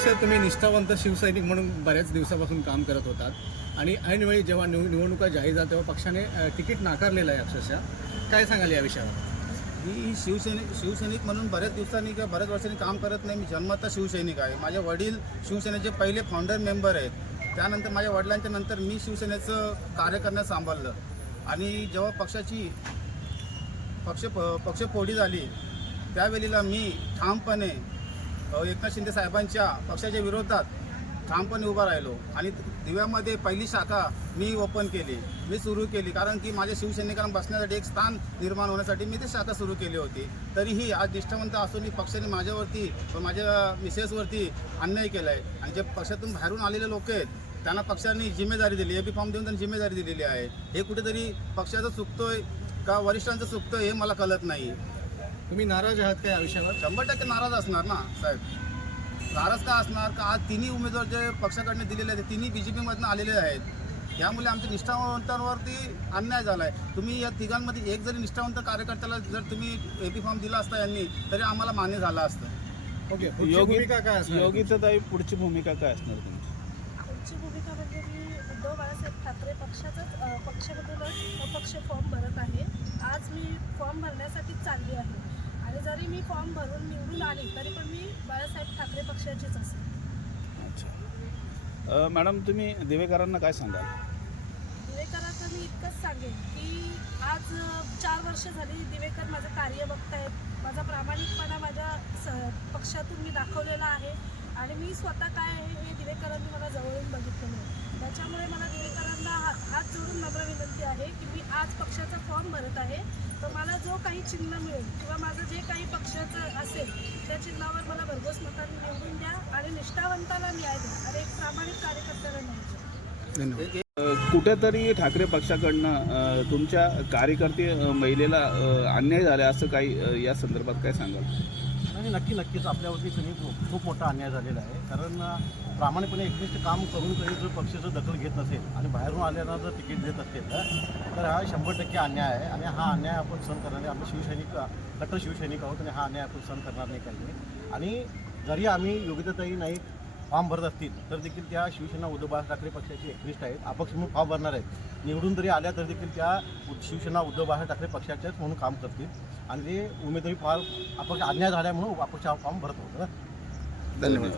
प्रत्यक्षात तुम्ही निष्ठावंत शिवसैनिक म्हणून बऱ्याच दिवसापासून काम करत होतात. आणि ऐनवेळी जेव्हा निव निवडणुका जाहीर झाल्या तेव्हा पक्षाने तिकीट नाकारलेलं आहे अक्षरशः. काय सांगाल या विषयावर? मी शिवसैनिक शिवसैनिक म्हणून बऱ्याच दिवसांनी किंवा बऱ्याच वर्षांनी काम करत नाही. मी जन्मता शिवसैनिक आहे. माझे वडील शिवसेनेचे पहिले फाउंडर मेंबर आहेत. त्यानंतर माझ्या वडिलांच्या नंतर मी शिवसेनेचं कार्य करण्यास सांभाळलं. आणि जेव्हा पक्षाची पक्ष पक्षपोढी झाली त्यावेळेला मी ठामपणे एकनाथ शिंदे साहेबांच्या पक्षाच्या विरोधात ठामपणे उभा राहिलो. आणि दिव्यामध्ये पहिली शाखा मी ओपन केली. मी सुरू केली. कारण की माझ्या शिवसैनिकांना बसण्यासाठी एक स्थान निर्माण होण्यासाठी मी ती शाखा सुरू केली होती. तरीही आज निष्ठावंत असून पक्षाने माझ्यावरती व माझ्या मिसेसवरती अन्याय केला आहे आणि जे पक्षातून बाहेरून आलेले लोक आहेत त्यांना पक्षाने जिम्मेदारी दिली. ए बी फॉर्म देऊन त्यांनी जिम्मेदारी दिलेली आहे. हे कुठेतरी पक्षाचं चुकतोय का वरिष्ठांचं चुकतोय हे मला कळत नाही. तुम्ही नाराज आहात का या विषयावर? शंभर टक्के नाराज असणार ना साहेब? नाराज का असणार? का आज तिन्ही उमेदवार जे पक्षाकडनं दिलेले आहेत ते तिन्ही बी जे पीमधनं आलेले आहेत? यामुळे आमच्या निष्ठावंतांवरती अन्याय झाला आहे तुम्ही या तिघांमध्ये एक जरी निष्ठावंत कार्यकर्त्याला जर तुम्ही ए पी फॉर्म दिला असता यांनी तरी आम्हाला मान्य झालं असतं. ओके पुढची योगी भूमिका काय असणार? योगिताताई पुढची भूमिका काय असणार तुमची? आमची भूमिका म्हणजे मी उद्धव बाळासाहेब ठाकरे पक्षाचाच अ, पक्षामधूनच अपक्ष फॉर्म भरत आहे. आज मी फॉर्म भरण्यासाठी चालली आहे. आणि जरी मी फॉर्म भरून निवडून आले तरी पण मी बाळासाहेब ठाकरे पक्षाचीच असेल. अच्छा. मॅडम तुम्ही दिवेकरांना काय सांगाल? दिवेकरांना मी इतकंच सांगेन की आज चार वर्ष झाली दिवेकर माझं कार्य बघतायत. माझा प्रामाणिकपणा माझ्या स पक्षातून मी दाखवलेला आहे. आणि मी स्वतः काय आहे हे दिवेकरांनी मला जवळून बघितलेलं आहे त्याच्यामुळे मला दिवेकरांना हा- हात जोडून नम्र विनंती आहे की मी आज पक्षाचा फॉर्म भरत आहे. तर मला जो काही चिन्ह मिळेल किंवा माझं जे काही पक्षाचं असेल त्या चिन्हावर मला भरघोस मतांनी निवडून द्या आणि निष्ठावंताला न्याय द्या. आणि एक प्रामाणिक कार्यकर्त्याला न्याय द्या. कुठेतरी ठाकरे पक्षाकडनं तुमच्या कार्यकर्ते महिलेला अन्याय झाला असं काही या संदर्भात काय सांगाल? नाही नक्की नक्कीच. आपल्यावरती कधी खूप खूप मोठा अन्याय झालेला आहे. कारण प्रामाणिकपणे एकनिष्ठ काम करून तरी जर पक्षाचं दखल घेत नसेल आणि बाहेरून आलेला जर तिकीट देत असेल तर- हा शंभर टक्के अन्याय आहे आणि हा अन्याय आपण सहन करणार नाही आपण शिवसैनिक कट्टर शिवसैनिक आहोत आणि हा अन्याय आपण सहन करणार नाही काही. आणि जरी आम्ही योग्यताही नाही फॉर्म भरत असतील तर देखील त्या शिवसेना उद्धव बाळासाहेब ठाकरे पक्षाचे एकनिष्ठ आहेत. अपक्ष म्हणून फॉर्म भरणार आहेत. निवडून जरी आल्या तर देखील त्या शिवसेना उद्धव बाळासाहेब ठाकरे पक्षाच्याच म्हणून काम करतील. आणि ते उमेदवारी फार अपक्ष अन्याय झाल्यामुळं अपक्ष फॉर्म भरत होतं धन्यवाद.